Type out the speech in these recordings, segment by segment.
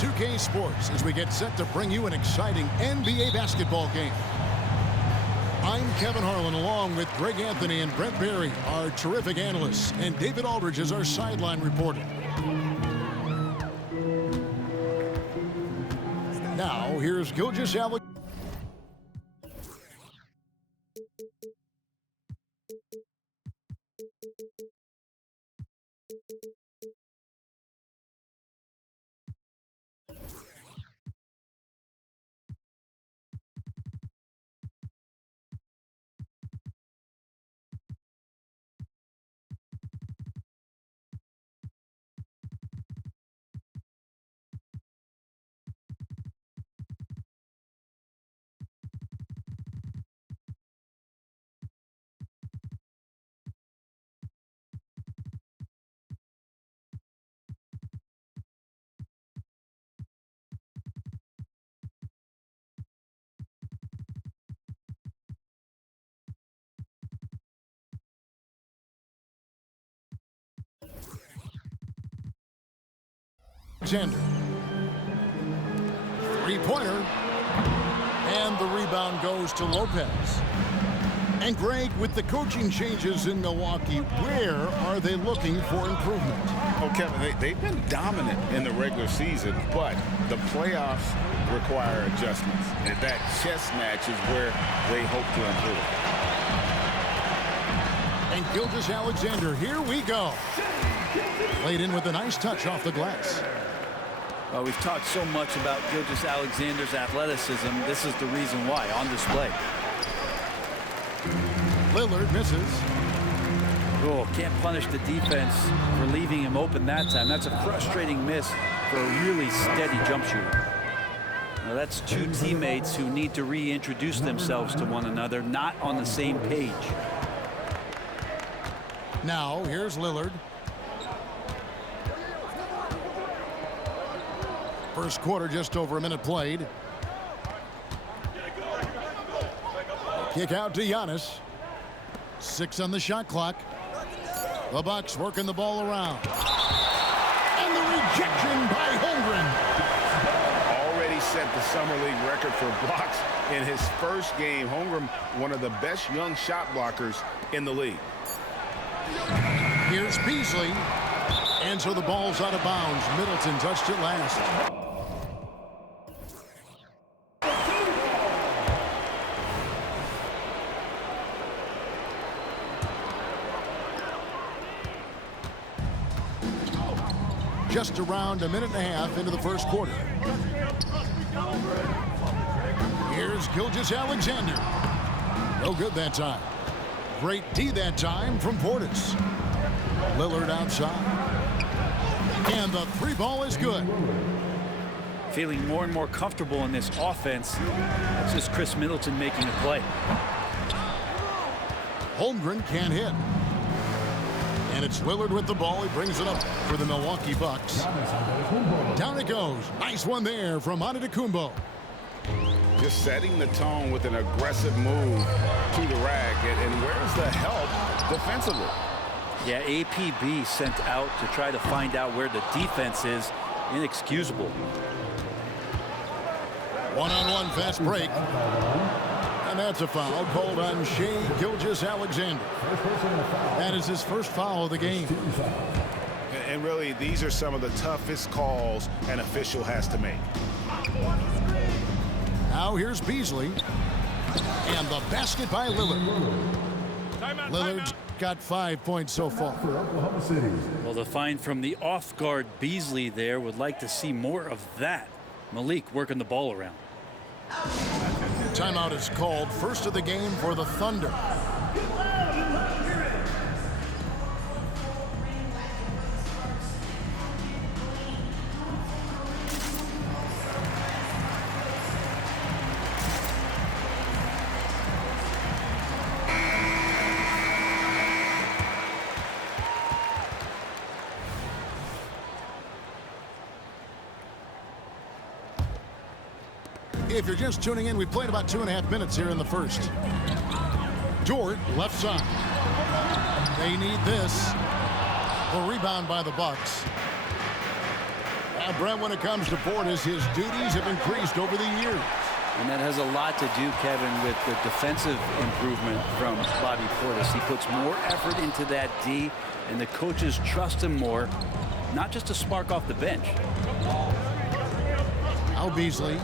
2K Sports as we get set to bring you an exciting NBA basketball game. I'm Kevin Harlan along with Greg Anthony and Brent Barry, our terrific analysts, and David Aldridge is our sideline reporter. Now, here's Gilgeous-Alexander. Three-pointer. And the rebound goes to Lopez. And Greg, with the coaching changes in Milwaukee, where are they looking for improvement? Oh, Kevin, they've been dominant in the regular season, but the playoffs require adjustments. And that chess match is where they hope to improve. And Gilgeous-Alexander, here we go. Laid in with a nice touch off the glass. Well, we've talked so much about Gilgeous-Alexander's athleticism. This is the reason why, on display. Lillard misses. Oh, can't punish the defense for leaving him open that time. That's a frustrating miss for a really steady jump shooter. Now, that's two teammates who need to reintroduce themselves to one another, not on the same page. Now, here's Lillard. First quarter, just over a minute played. Kick out to Giannis. 6 on the shot clock. The Bucks working the ball around. And the rejection by Holmgren. Already set the Summer League record for blocks in his first game. Holmgren, one of the best young shot blockers in the league. Here's Beasley. And so the ball's out of bounds. Middleton touched it last. Just around a minute and a half into the first quarter. Here's Gilgeous-Alexander. No good that time. Great D that time from Portis. Lillard outside. And the three ball is good. Feeling more and more comfortable in this offense. That's just Chris Middleton making a play. Holmgren can't hit. And it's Lillard with the ball. He brings it up for the Milwaukee Bucks. Down it goes. Nice one there from Antetokounmpo. Just setting the tone with an aggressive move to the rack. And where's the help defensively? Yeah, APB sent out to try to find out where the defense is. Inexcusable. One-on-one fast break. And that's a foul called on Shai Gilgeous-Alexander. That is his first foul of the game. And really, these are some of the toughest calls an official has to make. Now here's Beasley. And the basket by Lillard. Lillard's got 5 points so far. Well, the find from the off-guard Beasley there would like to see more of that. Malik working the ball around. Timeout is called. First of the game for the Thunder. If you're just tuning in, we've played about 2.5 minutes here in the first. Dort, left side. They need this. The rebound by the Bucks. Yeah, Brent, when it comes to Portis, his duties have increased over the years. And that has a lot to do, Kevin, with the defensive improvement from Bobby Portis. He puts more effort into that D, and the coaches trust him more, not just to spark off the bench. Al Beasley,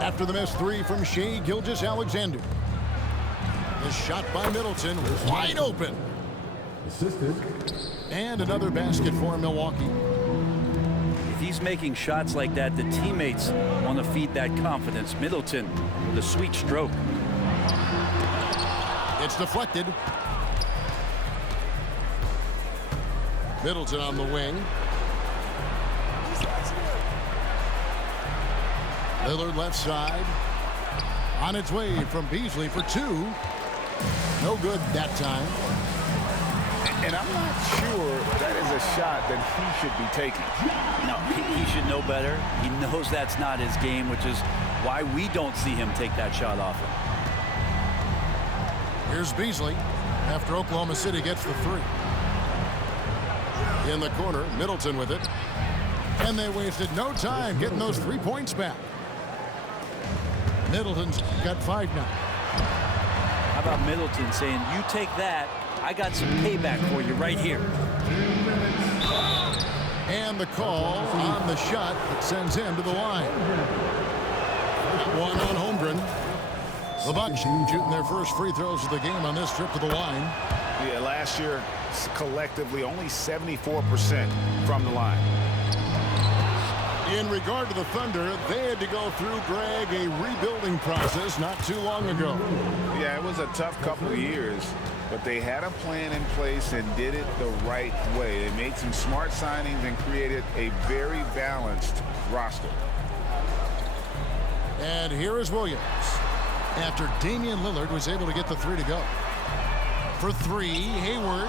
after the missed three from Shai Gilgeous-Alexander. The shot by Middleton, wide open. Assisted. And another basket for Milwaukee. If he's making shots like that, the teammates want to feed that confidence. Middleton with a sweet stroke. It's deflected. Middleton on the wing. Lillard left side. On its way from Beasley for two. No good that time. And I'm not sure that is a shot that he should be taking. No, he should know better. He knows that's not his game, which is why we don't see him take that shot off him. Here's Beasley after Oklahoma City gets the three. In the corner, Middleton with it. And they wasted no time getting those 3 points back. Middleton's got 5 now. How about Middleton saying, you take that, I got some payback for you right here. And the call on the shot that sends him to the line. One on Holmgren. The Bucks shooting their first free throws of the game on this trip to the line. Yeah, last year, collectively, only 74% from the line. In regard to the Thunder, they had to go through, Greg, a rebuilding process not too long ago. Yeah, it was a tough couple of years, but they had a plan in place and did it the right way. They made some smart signings and created a very balanced roster. And here is Williams after Damian Lillard was able to get the three to go. For three, Hayward.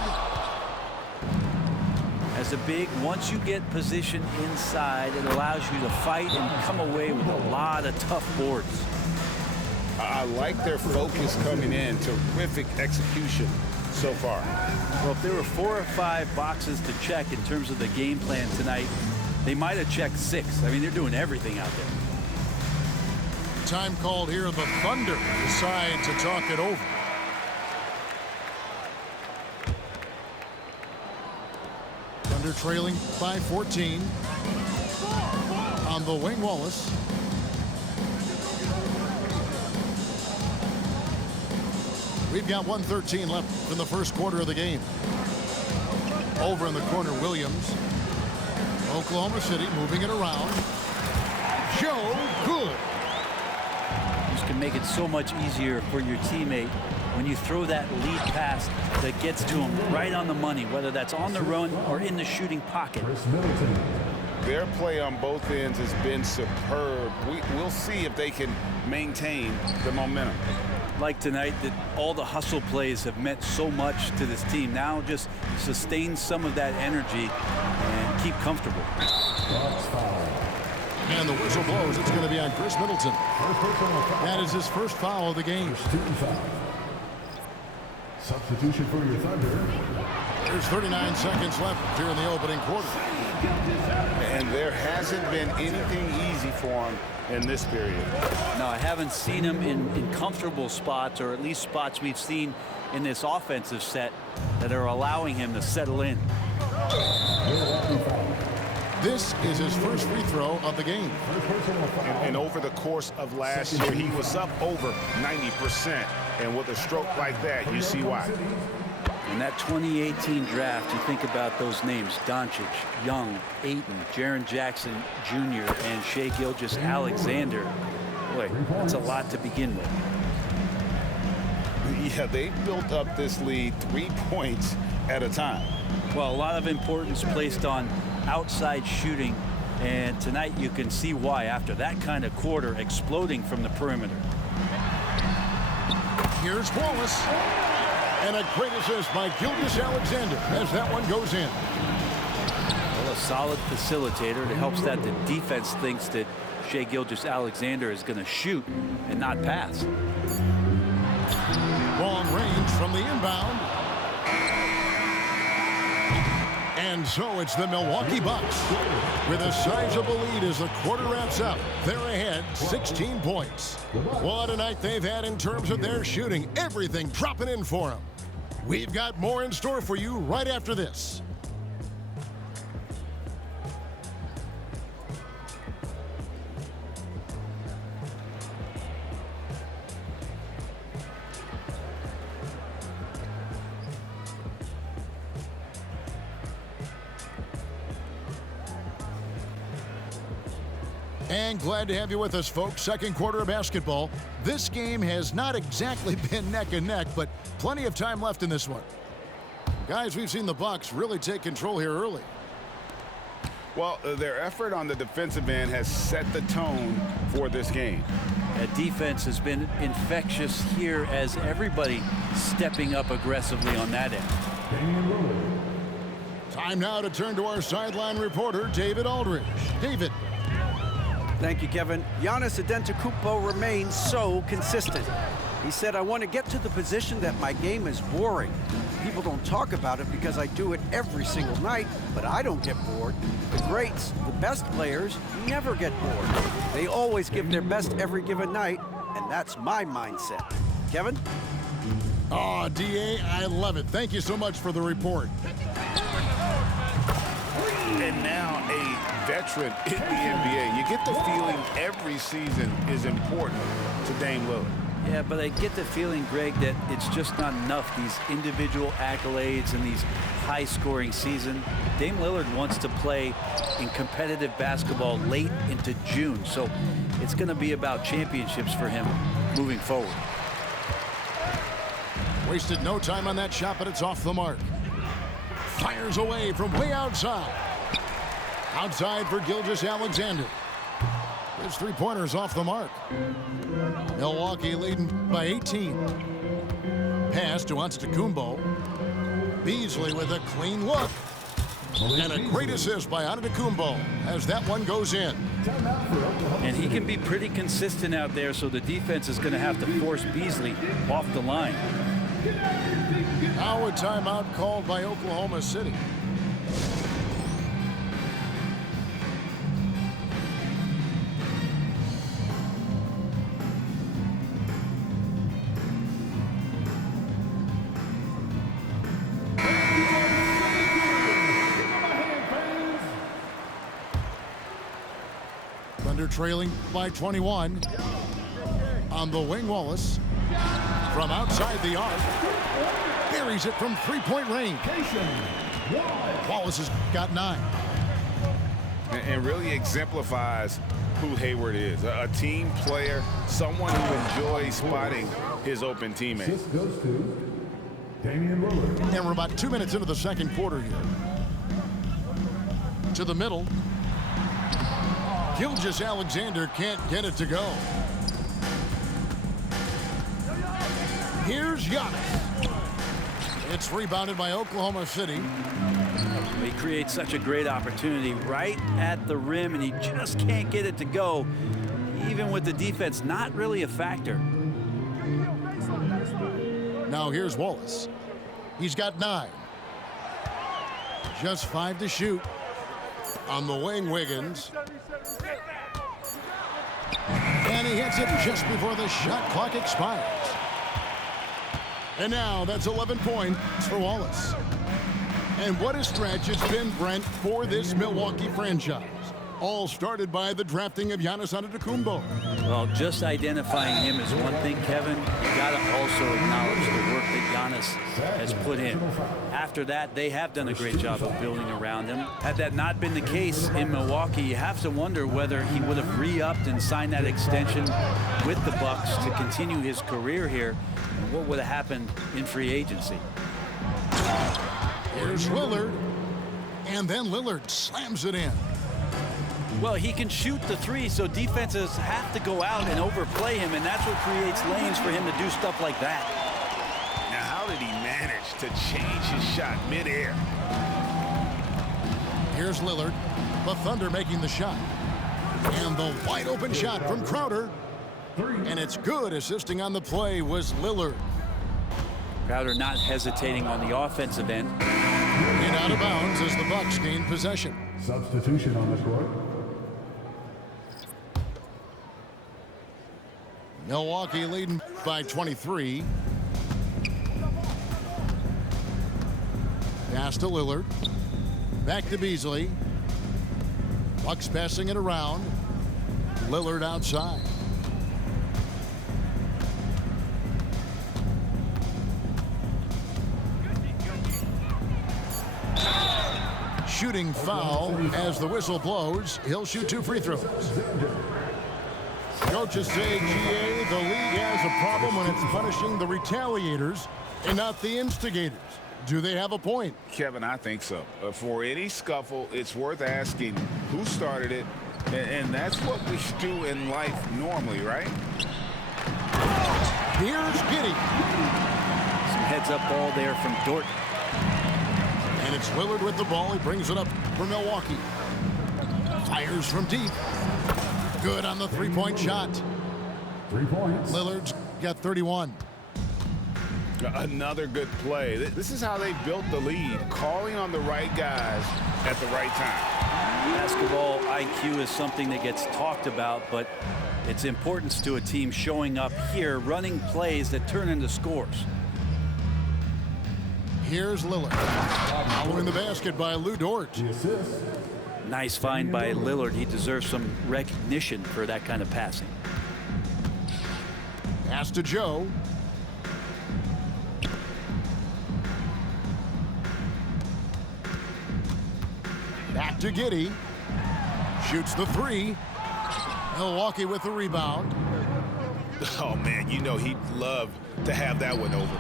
As a big, once you get position inside, it allows you to fight and come away with a lot of tough boards. I like their focus coming in. Terrific execution so far. Well, if there were 4 or 5 boxes to check in terms of the game plan tonight, they might have checked 6. I mean, they're doing everything out there. Time called here. The Thunder decide to talk it over. Thunder trailing by 14. On the wing, Wallace. We've got 1:13 left in the first quarter of the game. Over in the corner, Williams. Oklahoma City moving it around. Joe Good. This can make it so much easier for your teammate when you throw that lead pass that gets to him right on the money, whether that's on the run or in the shooting pocket. Their play on both ends has been superb. We'll see if they can maintain the momentum. Like tonight, that all the hustle plays have meant so much to this team. Now just sustain some of that energy and keep comfortable. And the whistle blows. It's going to be on Chris Middleton. That is his first foul of the game. Substitution for your Thunder. There's 39 seconds left here in the opening quarter. And there hasn't been anything easy for him in this period. No, I haven't seen him in comfortable spots, or at least spots we've seen in this offensive set that are allowing him to settle in. This is his first free throw of the game. And over the course of last year, he was up over 90%. And with a stroke like that, you see why. In that 2018 draft, you think about those names: Doncic, Young, Ayton, Jaren Jackson Jr., and Shai Gilgeous-Alexander. Boy, that's a lot to begin with. Yeah, they built up this lead 3 points at a time. Well, a lot of importance placed on outside shooting, and tonight you can see why after that kind of quarter, exploding from the perimeter. Here's Wallace. And a great assist by Gilgeous-Alexander as that one goes in. Well, a solid facilitator. It helps that the defense thinks that Shai Gilgeous-Alexander is going to shoot and not pass. Long range from the inbound. And And so it's the Milwaukee Bucks with a sizable lead as the quarter wraps up. They're ahead 16 points. What a night they've had in terms of their shooting. Everything dropping in for them. We've got more in store for you right after this. And glad to have you with us, folks. Second quarter of basketball. This game has not exactly been neck and neck, but plenty of time left in this one. Guys, we've seen the Bucks really take control here early. Well, their effort on the defensive end has set the tone for this game. That defense has been infectious here as everybody stepping up aggressively on that end. Time now to turn to our sideline reporter, David Aldridge. David. Thank you, Kevin. Giannis Antetokounmpo remains so consistent. He said, I want to get to the position that my game is boring. People don't talk about it because I do it every single night, but I don't get bored. The greats, the best players, never get bored. They always give their best every given night, and that's my mindset. Kevin? Oh, D.A., I love it. Thank you so much for the report. And now a veteran in the NBA. You get the feeling every season is important to Dame Lillard. Yeah, but I get the feeling, Greg, that it's just not enough. These individual accolades and these high-scoring season. Dame Lillard wants to play in competitive basketball late into June, so it's going to be about championships for him moving forward. Wasted no time on that shot, but it's off the mark. Fires away from way outside. Outside for Gilgeous-Alexander. His three-pointer's off the mark. Milwaukee leading by 18. Pass to Antetokounmpo. Beasley with a clean look. And a great assist by Antetokounmpo as that one goes in. And he can be pretty consistent out there, so the defense is going to have to force Beasley off the line. Now a timeout called by Oklahoma City. Thunder trailing by 21. On the wing, Wallace. From outside the arc. Buries it from three-point range. Wallace has got 9. And really exemplifies who Hayward is. A team player, someone who enjoys spotting his open teammates. Assist goes to Damian Lillard. And we're about 2 minutes into the second quarter here. To the middle. Gilgeous-Alexander can't get it to go. Here's Giannis. It's rebounded by Oklahoma City. He creates such a great opportunity right at the rim, and he just can't get it to go, even with the defense not really a factor. Now here's Wallace. He's got 9. Just 5 to shoot. On the wing, Wiggins. And he hits it just before the shot clock expires. And now that's 11 points for Wallace. And what a stretch it's been, Brent, for this Milwaukee franchise. All started by the drafting of Giannis Antetokounmpo. Well, just identifying him is one thing, Kevin. You got to also acknowledge the work that Giannis has put in. After that, they have done a great job of building around him. Had that not been the case in Milwaukee, you have to wonder whether he would have re-upped and signed that extension with the Bucks to continue his career here, and what would have happened in free agency. Here's Lillard. And then Lillard slams it in. Well, he can shoot the three, so defenses have to go out and overplay him, and that's what creates lanes for him to do stuff like that. Now, how did he manage to change his shot midair? Here's Lillard. The Thunder making the shot. And the wide open shot from Crowder. And it's good. Assisting on the play was Lillard. Crowder not hesitating on the offensive end. In out of bounds as the Bucks gain possession. Substitution on the court. Milwaukee leading by 23. Pass to Lillard. Back to Beasley. Bucks passing it around. Lillard outside. Shooting foul as the whistle blows. He'll shoot 2 free throws. Coaches say, GA, the league has a problem when it's punishing the retaliators and not the instigators. Do they have a point? Kevin, I think so. For any scuffle, it's worth asking who started it, and that's what we do in life normally, right? Here's Giddey. Some heads-up ball there from Dort. And it's Lillard with the ball. He brings it up for Milwaukee. Fires from deep. Good on the three-point shot. 3 points. Lillard's got 31. Another good play. This is how they built the lead, calling on the right guys at the right time. Basketball IQ is something that gets talked about, but its importance to a team showing up here, running plays that turn into scores. Here's Lillard. Following the basket by Lou Dort. The assist. Nice find by Lillard. He deserves some recognition for that kind of passing. Pass to Joe. Back to Giddey. Shoots the 3. Milwaukee with the rebound. Oh, man, you know he'd love to have that one over.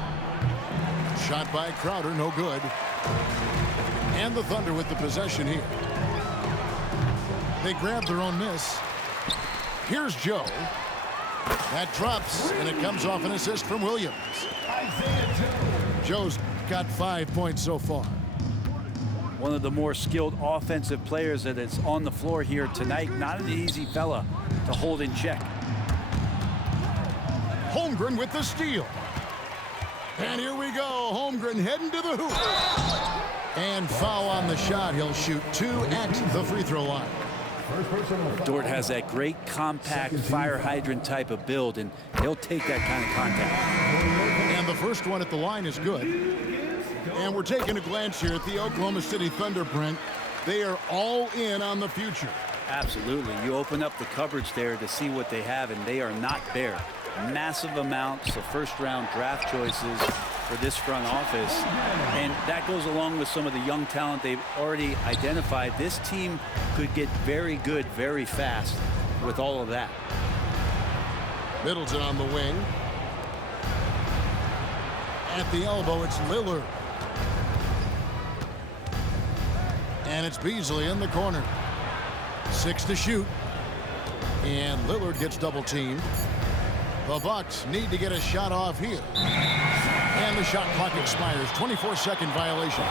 Shot by Crowder, no good. And the Thunder with the possession here. They grab their own miss. Here's Joe. That drops, and it comes off an assist from Williams. Joe's got 5 points so far. One of the more skilled offensive players that is on the floor here tonight. Not an easy fella to hold in check. Holmgren with the steal. And here we go. Holmgren heading to the hoop. And foul on the shot. He'll shoot 2 at the free throw line. Dort has that great compact fire hydrant type of build, and he'll take that kind of contact. And the first one at the line is good. And we're taking a glance here at the Oklahoma City Thunder, Brent. They are all in on the future. Absolutely. You open up the cupboards there to see what they have, and they are not bare. Massive amounts of first-round draft choices for this front office. And that goes along with some of the young talent they've already identified. This team could get very good very fast with all of that. Middleton on the wing. At the elbow, it's Lillard. And it's Beasley in the corner. 6 to shoot. And Lillard gets double-teamed. The Bucks need to get a shot off here. And the shot clock expires. 24-second violation.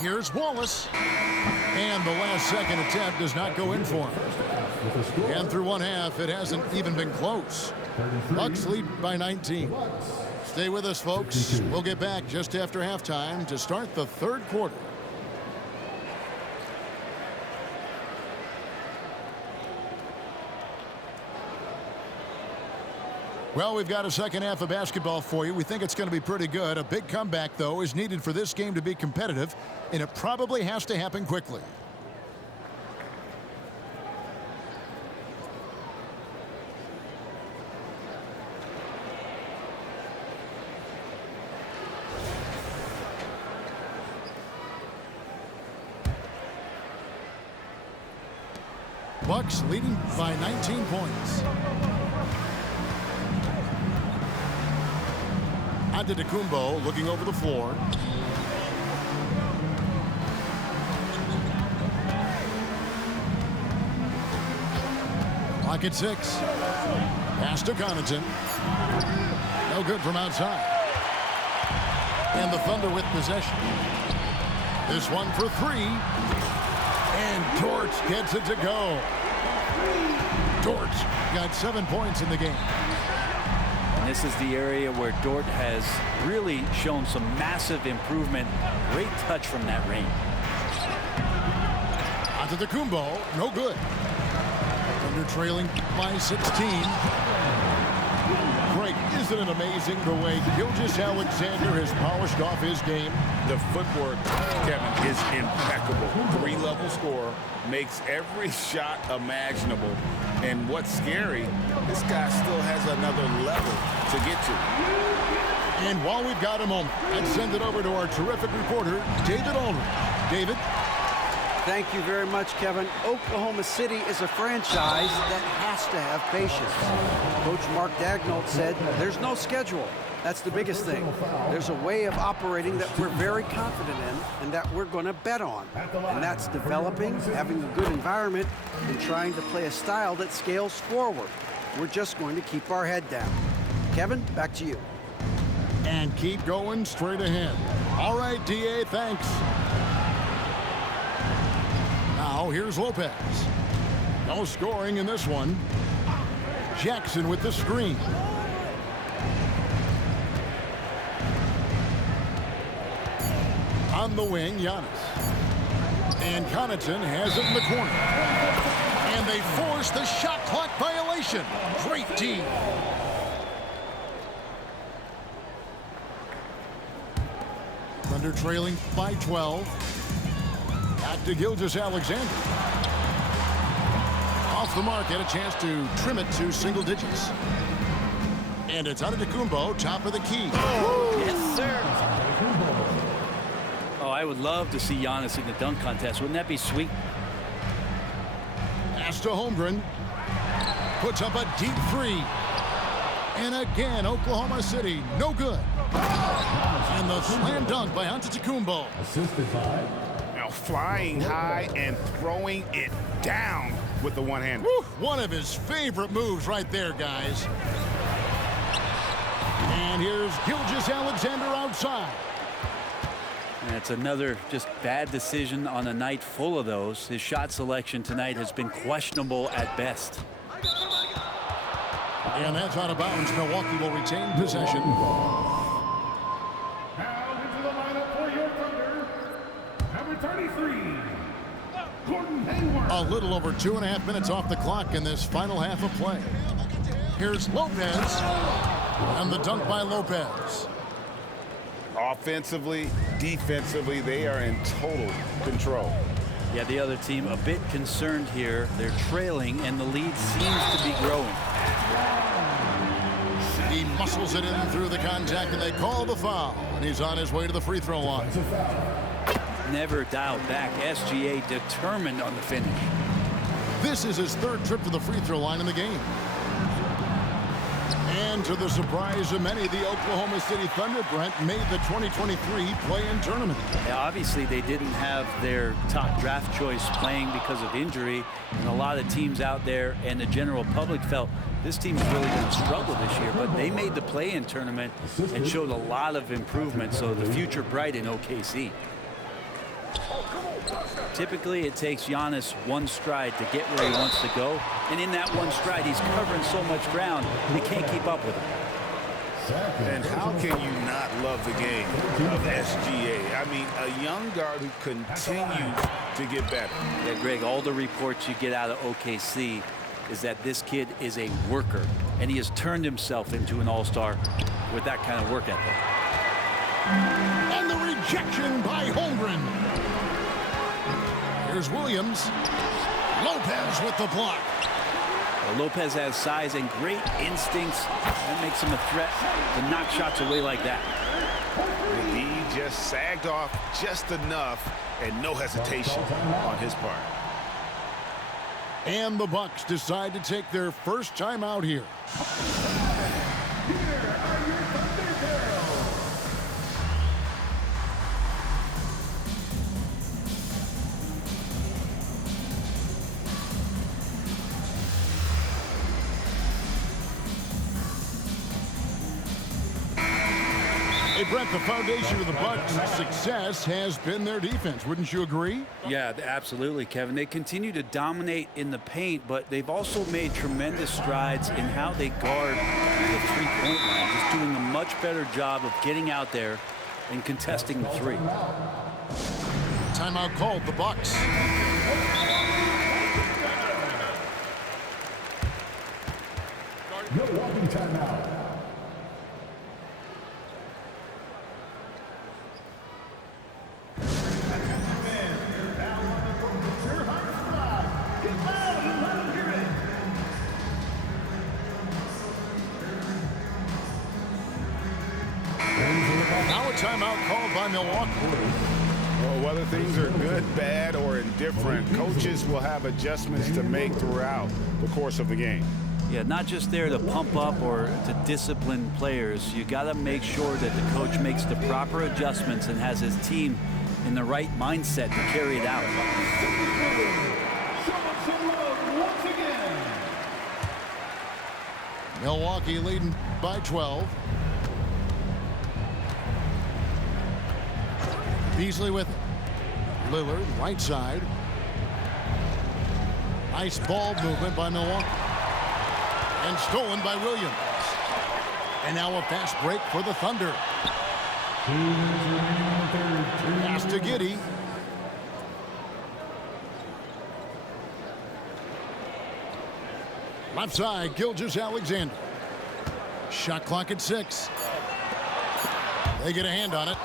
Here's Wallace. And the last second attempt does not go in for him. And through one half, it hasn't even been close. Bucks lead by 19. Stay with us, folks. We'll get back just after halftime to start the third quarter. Well, we've got a second half of basketball for you. We think it's going to be pretty good. A big comeback, though, is needed for this game to be competitive, and it probably has to happen quickly. Bucks leading by 19 points. Antetokounmpo looking over the floor. Clock at 6. Pass to Connaughton. No good from outside. And the Thunder with possession. This one for 3. And Torch gets it to go. Dort got 7 points in the game. And this is the area where Dort has really shown some massive improvement. Great touch from that range. Antetokounmpo, no good. Thunder trailing by 16. Greg, isn't it amazing the way Gilgeous-Alexander has polished off his game? The footwork, Kevin, is impeccable. Three-level scorer, makes every shot imaginable. And what's scary, this guy still has another level to get to. And while we've got a moment, let's send it over to our terrific reporter, David Aldridge. David? Thank you very much, Kevin. Oklahoma City is a franchise that has to have patience. Coach Mark Daigneault said there's no schedule. That's the biggest thing. There's a way of operating that we're very confident in and that we're going to bet on. And that's developing, having a good environment, and trying to play a style that scales forward. We're just going to keep our head down. Kevin, back to you. And keep going straight ahead. All right, D.A., thanks. Now here's Lopez. No scoring in this one. Jackson with the screen. On the wing, Giannis. And Connaughton has it in the corner. And they force the shot clock violation. Great D. Thunder trailing by 12. Back to Gilgeous-Alexander. Off the mark, had a chance to trim it to single digits. And it's Antetokounmpo, top of the key. Oh, yes, sir. Oh, I would love to see Giannis in the dunk contest. Wouldn't that be sweet? Pass to Holmgren. Puts up a deep three. And again, Oklahoma City, no good. And the slam dunk by Antetokounmpo. Assisted by Flying high and throwing it down with the one hand. One of his favorite moves right there, guys. And here's Gilgeous-Alexander outside. That's another just bad decision on a night full of those. His shot selection tonight has been questionable at best. And that's out of bounds. Milwaukee will retain possession. A little over 2.5 minutes off the clock in this final half of play. Here's Lopez. And the dunk by Lopez. Offensively, defensively, they are in total control. Yeah, the other team a bit concerned here. They're trailing, and the lead seems to be growing. He muscles it in through the contact, and they call the foul. And he's on his way to the free throw line. Never dialed back. SGA determined on the finish. This is his third trip to the free throw line in the game. And to the surprise of many, the Oklahoma City Thunder, Brent, made the 2023 play-in tournament. Yeah, obviously, they didn't have their top draft choice playing because of injury. And a lot of teams out there and the general public felt this team's really going to struggle this year. But they made the play-in tournament and showed a lot of improvement. So the future bright in OKC. Typically, it takes Giannis one stride to get where he wants to go. And in that one stride, he's covering so much ground, he can't keep up with him. And how can you not love the game of SGA? I mean, a young guard who continues to get better. Yeah, Greg, all the reports you get out of OKC is that this kid is a worker, and he has turned himself into an all-star with that kind of work ethic. And the rejection by Holmgren. Here's Williams. Lopez with the block. Well, Lopez has size and great instincts. That makes him a threat to knock shots away like that. He just sagged off just enough and no hesitation on his part. And the Bucks decide to take their first time out here. Hey, Brent, the foundation of the Bucks' success has been their defense. Wouldn't you agree? Yeah, absolutely, Kevin. They continue to dominate in the paint, but they've also made tremendous strides in how they guard the three-point line, just doing a much better job of getting out there and contesting the three. Timeout called, the Bucks. Milwaukee timeout. Now a timeout called by Milwaukee. Well, whether things are good, bad, or indifferent, coaches will have adjustments to make throughout the course of the game. Yeah, not just there to pump up or to discipline players. You got to make sure that the coach makes the proper adjustments and has his team in the right mindset to carry it out. Milwaukee leading by 12. Beasley with it. Lillard, right side. Nice ball movement by Milwaukee. And stolen by Williams. And now a fast break for the Thunder. Pass to Giddey. Left side, Gilgeous-Alexander. Shot clock at 6. They get a hand on it.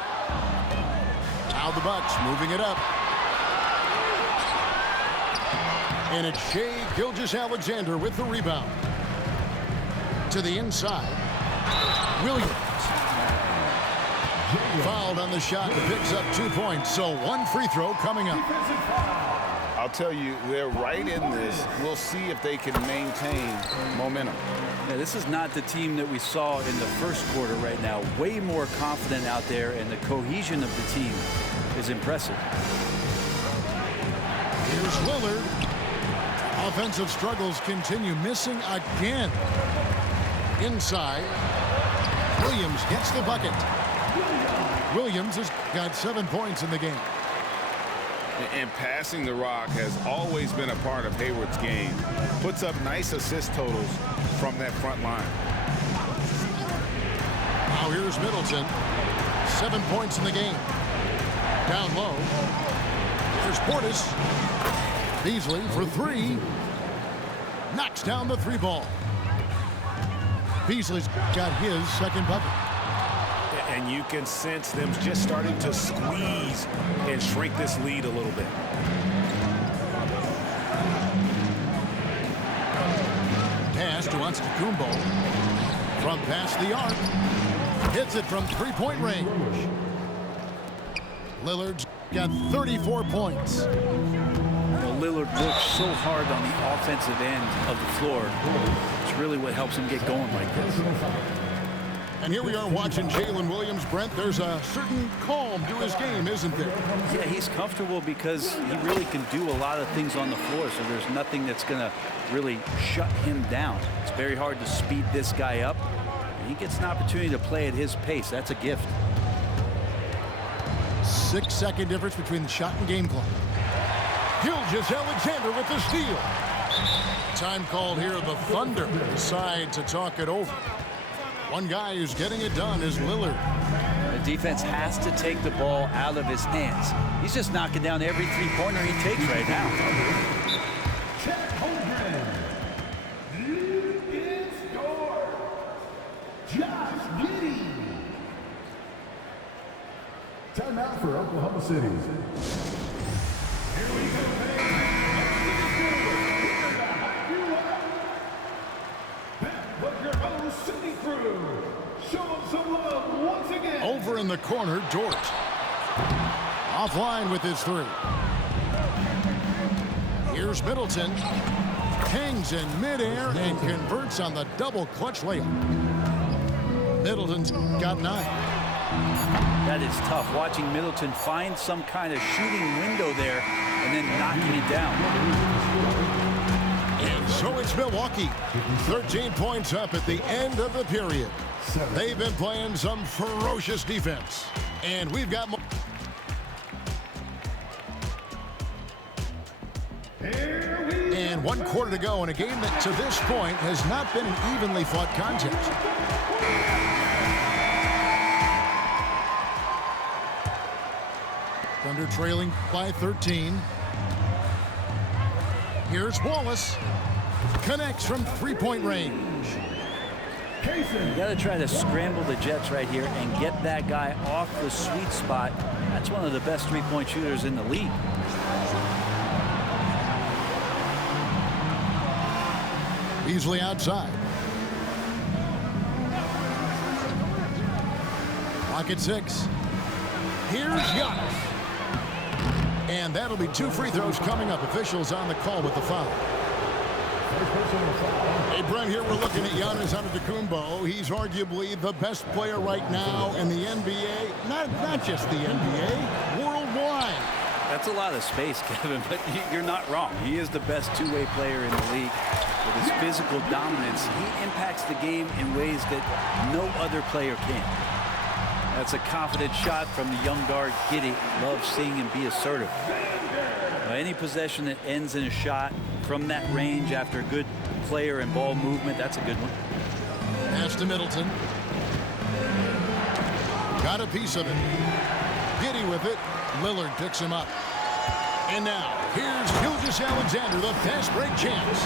Now the Bucks moving it up. And it's Shai Gilgeous-Alexander with the rebound. To the inside. Williams. Fouled on the shot and picks up 2 points. So one free throw coming up. I'll tell you, they're right in this. We'll see if they can maintain momentum. Yeah, this is not the team that we saw in the first quarter right now. Way more confident out there, and the cohesion of the team is impressive. Here's Lillard. Offensive struggles continue. Missing again. Inside. Williams gets the bucket. Williams has got 7 points in the game. And passing the rock has always been a part of Hayward's game. Puts up nice assist totals from that front line. Now here's Middleton. 7 points in the game. Down low. Here's Portis. Beasley for 3. Knocks down the 3 ball. Beasley's got his second bucket. And you can sense them just starting to squeeze and shrink this lead a little bit. Pass to Antetokounmpo. From past the arc. Hits it from 3-point range. Lillard's got 34 points. Lillard works so hard on the offensive end of the floor. It's really what helps him get going like this. And here we are watching Jalen Williams. Brent, there's a certain calm to his game, isn't there? Yeah, he's comfortable because he really can do a lot of things on the floor, so there's nothing that's going to really shut him down. It's very hard to speed this guy up. And he gets an opportunity to play at his pace. That's a gift. 6-second difference between the shot and game clock. Gilgeous-Alexander with the steal. Time called here. The Thunder decide to talk it over. One guy who's getting it done is Lillard. The defense has to take the ball out of his hands. He's just knocking down every three-pointer he takes right now. Chet Holmgren. Lead is scored. Josh Giddey. Timeout for Oklahoma City. Here we go, man. That was your host, City Crew. Show them some love once again. Over in the corner, Dort. Offline with his 3. Here's Middleton. Hangs in midair and converts on the double clutch layup. Middleton's got 9. That is tough, watching Middleton find some kind of shooting window there and then knocking it down. So it's Milwaukee. 13 points up at the end of the period. They've been playing some ferocious defense. And we've got more. And 1 quarter to go in a game that to this point has not been an evenly fought contest. Thunder trailing by 13. Here's Wallace. Connects from three-point range. You got to try to scramble the Jets right here and get that guy off the sweet spot. That's one of the best three-point shooters in the league. Beasley outside. Clock at 6. Here's Giannis. And that'll be 2 free throws coming up. Officials on the call with the foul. Hey, Brent, here we're looking at Giannis Antetokounmpo. He's arguably the best player right now in the NBA. Not just the NBA, worldwide. That's a lot of space, Kevin, but you're not wrong. He is the best two-way player in the league. With his physical dominance, he impacts the game in ways that no other player can. That's a confident shot from the young guard, Giddey. Loves seeing him be assertive. Now, any possession that ends in a shot from that range after a good player and ball movement, that's a good one. Pass to Middleton. Got a piece of it. Giddey with it. Lillard picks him up. And now, here's Gilgeous-Alexander, the fast break champs.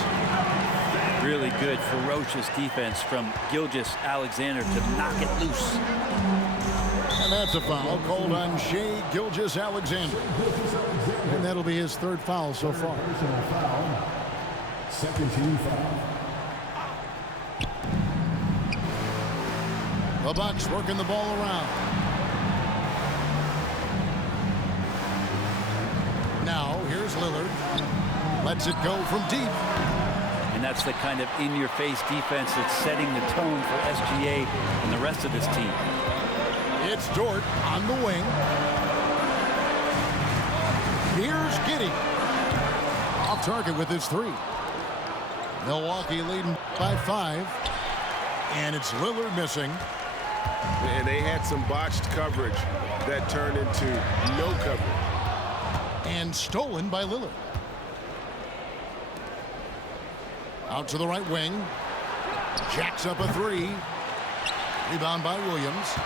Really good, ferocious defense from Gilgeous-Alexander to knock it loose. And that's a foul called on Shai Gilgeous-Alexander. And that'll be his 3rd foul so far. Second team foul. The Bucks working the ball around. Now, here's Lillard. Lets it go from deep. And that's the kind of in-your-face defense that's setting the tone for SGA and the rest of this team. It's Dort on the wing. Here's Giddey. Off target with his 3. Milwaukee leading by 5. And it's Lillard missing. And they had some botched coverage that turned into no coverage. And stolen by Lillard. Out to the right wing. Jacks up a 3. Rebound by Williams.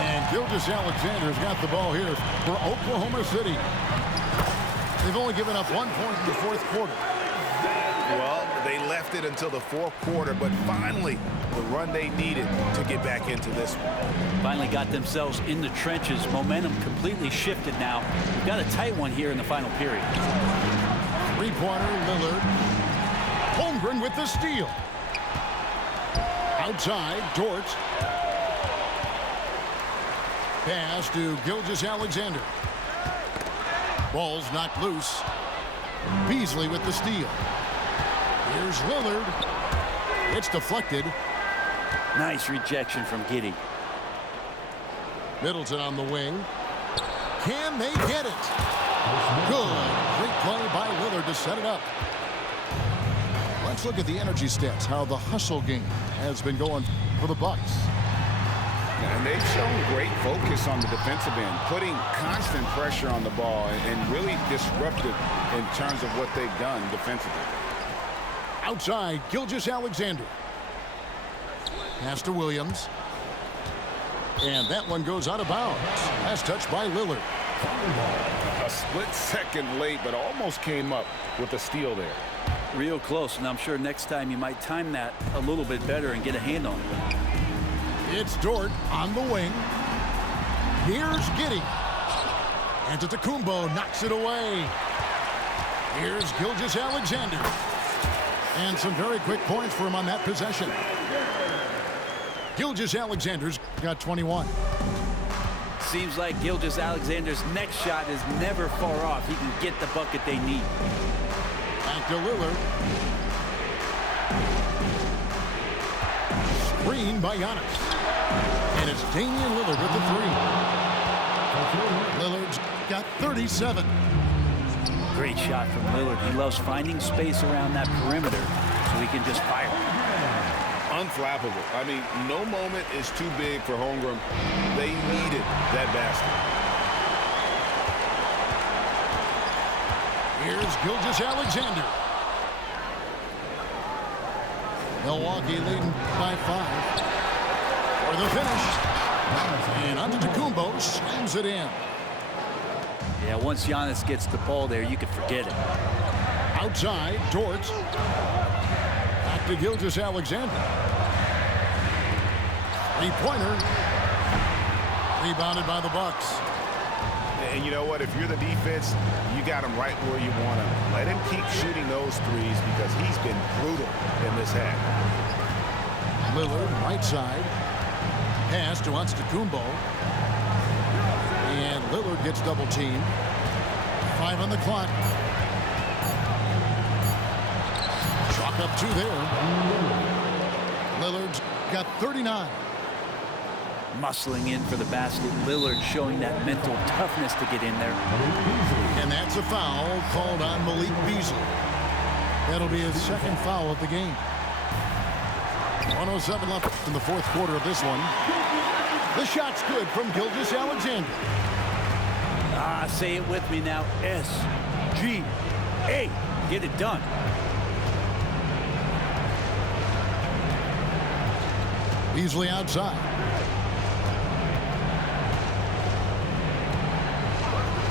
And Gilgeous-Alexander's got the ball here for Oklahoma City. They've only given up 1 point in the 4th quarter. Well, they left it until the 4th quarter, but finally the run they needed to get back into this one. Finally got themselves in the trenches. Momentum completely shifted now. We've got a tight one here in the final period. 3-pointer, Lillard. Holmgren with the steal. Outside, Dort. Pass to Gilgeous-Alexander. Ball's knocked loose. Beasley with the steal. Here's Lillard. It's deflected. Nice rejection from Giddey. Middleton on the wing. Can they get it? Good. Great play by Lillard to set it up. Let's look at the energy stats, how the hustle game has been going for the Bucks. And they've shown great focus on the defensive end, putting constant pressure on the ball and really disruptive in terms of what they've done defensively. Outside, Gilgeous-Alexander. Pass to Williams. And that one goes out of bounds. Last touch by Lillard. A split second late, but almost came up with a steal there. Real close, and I'm sure next time you might time that a little bit better and get a hand on it. It's Dort on the wing. Here's Giddey. Antetokounmpo knocks it away. Here's Gilgeous-Alexander. And some very quick points for him on that possession. Gilgeous-Alexander's got 21. Seems like Gilgeous-Alexander's next shot is never far off. He can get the bucket they need. Back to Lillard. Screen by Giannis. And it's Damian Lillard with the 3. Lillard's got 37. Great shot from Lillard. He loves finding space around that perimeter so he can just fire. Unflappable. I mean, no moment is too big for Holmgren. They needed that basket. Here's Gilgeous-Alexander. Milwaukee leading by 5. For the finish. And Antetokounmpo slams it in. Yeah, once Giannis gets the ball there, you can forget it. Outside, Dort. Back to Gilgeous-Alexander. Three-pointer. Rebounded by the Bucks. And you know what? If you're the defense, you got him right where you want him. Let him keep shooting those threes because he's been brutal in this half. Lillard, right side. Pass to Antetokounmpo. And Lillard gets double teamed. 5 on the clock. Chalk up 2 there. Lillard's got 39. Muscling in for the basket. Lillard showing that mental toughness to get in there. And that's a foul called on Malik Beasley. That'll be his second foul of the game. 1:07 left in the fourth quarter of this one. The shot's good from Gilgeous-Alexander. Say it with me now. SGA. Get it done. Beasley outside.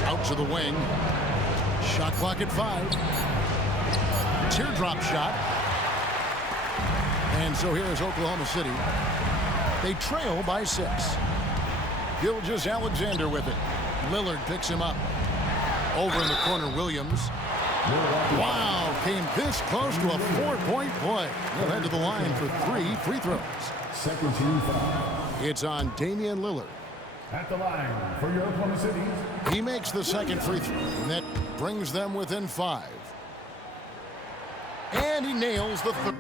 Out to the wing. Shot clock at 5. Teardrop shot. And so here is Oklahoma City. They trail by 6. Gilgeous-Alexander with it. Lillard picks him up. Over in the corner, Williams. Wow, came this close to a 4-point play. He'll head to the line for 3 free throws. Second team foul. It's on Damian Lillard. At the line for your Oklahoma City. He makes the second free throw, and that brings them within 5. And he nails the third.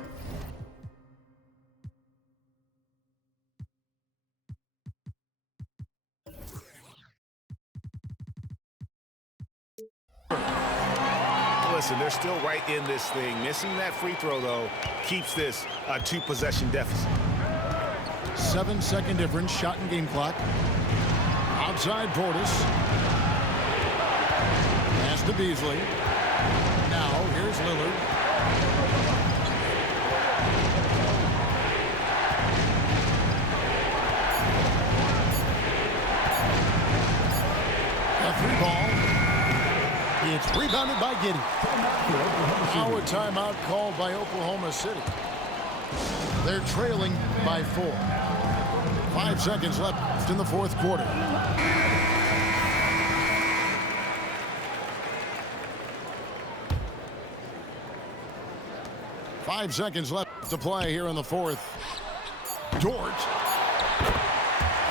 Listen, they're still right in this thing. Missing that free throw, though, keeps this a 2-possession deficit. 7-second difference, shot and game clock. Outside Portis. Pass to Beasley. Now, here's Lillard. A 3-ball. It's rebounded by Giddey. Now a timeout called by Oklahoma City. They're trailing by 4. 5 seconds left in the fourth quarter. Five seconds left to play here in the fourth. Dort.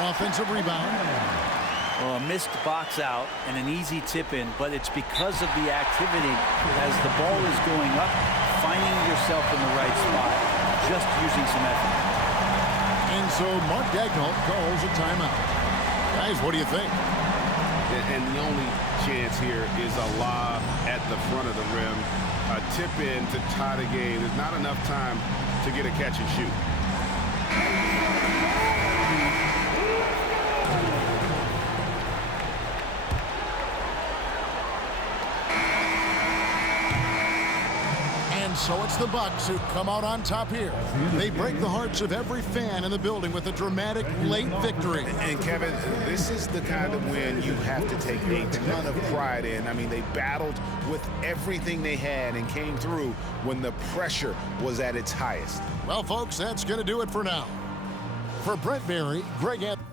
Offensive rebound. Well, a missed box out and an easy tip in, but it's because of the activity as the ball is going up, finding yourself in the right spot, just using some effort. And so Mark Daigneault calls a timeout. Guys, what do you think? And the only chance here is a lob at the front of the rim. A tip in to tie the game. There's not enough time to get a catch and shoot. So it's the Bucks who come out on top here. They break the hearts of every fan in the building with a dramatic late victory. And Kevin, this is the kind of win you have to take a ton of pride in. I mean, they battled with everything they had and came through when the pressure was at its highest. Well, folks, that's going to do it for now. For Brent Barry, Greg Anthony.